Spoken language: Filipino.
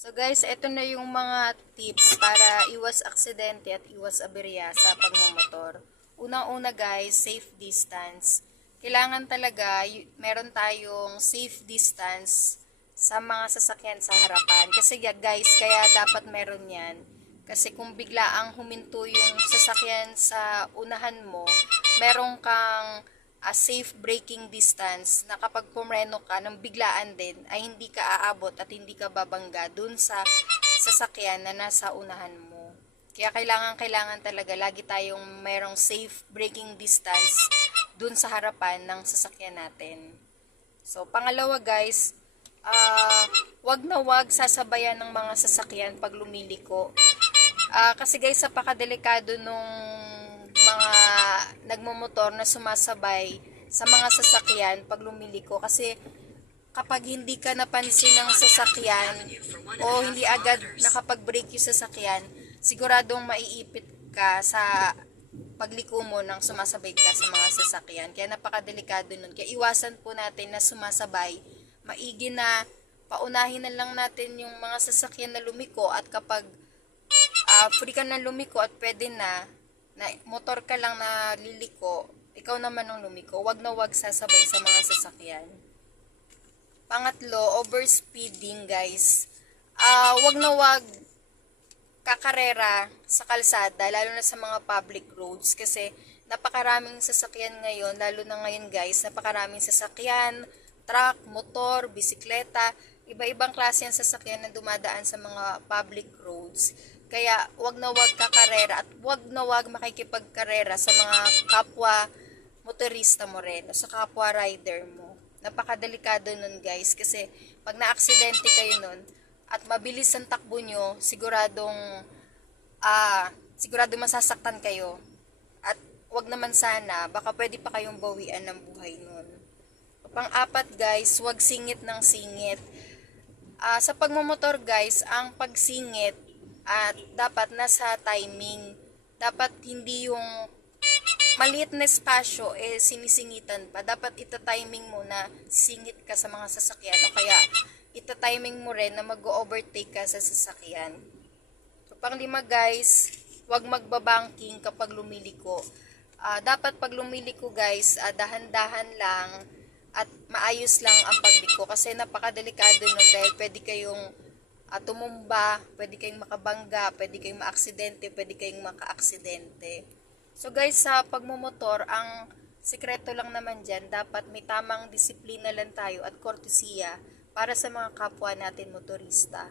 So guys, ito na yung mga tips para iwas aksidente at iwas aberya sa pagmumotor. Unang-una guys, safe distance. Kailangan talaga meron tayong safe distance sa mga sasakyan sa harapan. Kasi guys, kaya dapat meron yan. Kasi kung biglaang huminto yung sasakyan sa unahan mo, meron kang a safe braking distance na kapag pumreno ka ng biglaan din ay hindi ka aabot at hindi ka babangga dun sa sasakyan na nasa unahan mo. Kaya kailangan talaga lagi tayong merong safe braking distance dun sa harapan ng sasakyan natin. So, pangalawa guys, wag na wag sasabayan ng mga sasakyan pag lumiliko. Kasi guys, napakadelikado nung mga nagmumotor na sumasabay sa mga sasakyan pag lumiliko. Kasi kapag hindi ka napansin ng sasakyan o hindi agad nakapag-brake yung sasakyan, siguradong maiipit ka sa pagliko mo nang sumasabay ka sa mga sasakyan. Kaya napakadelikado nun. Kaya iwasan po natin na sumasabay. Maigi na paunahin na lang natin yung mga sasakyan na lumiko at kapag free ka na lumiko at pwede na motor ka lang na liliko, ikaw naman ang lumiko, wag na wag sasabay sa mga sasakyan. Pangatlo, overspeeding guys. Wag na wag kakarera sa kalsada, lalo na sa mga public roads kasi napakaraming sasakyan ngayon, lalo na ngayon guys, napakaraming sasakyan, truck, motor, bisikleta, iba-ibang klase ng sasakyan na dumadaan sa mga public roads. Kaya wag na wag kakarera at wag na wag makikipagkarera sa mga kapwa motorista mo rin o sa kapwa rider mo. Napakadelikado nun guys kasi pag na-aksidente kayo nun at mabilis ang takbo nyo, siguradong masasaktan kayo. At wag naman sana, baka pwede pa kayong bawian ng buhay nun. Pang-apat guys, wag singit ng singit. Sa pagmumotor guys, ang pagsingit at dapat nasa timing. Dapat hindi yung maliit na espasyo sinisingitan pa. Dapat ita-timing mo na singit ka sa mga sasakyan o kaya ita-timing mo rin na mag-overtake ka sa sasakyan. So, pang-lima guys, wag magbabanking kapag lumiliko. Dapat pag lumiliko guys, dahan-dahan lang at maayos lang ang pagliko kasi napakadelikado nun dahil pwede kayong tumumba, pwede kayong makabangga, pwede kayong maaksidente, pwede kayong makaaksidente. So guys, sa pagmumotor, ang sikreto lang naman dyan, dapat may tamang disiplina lang tayo at kortesiya para sa mga kapwa natin motorista.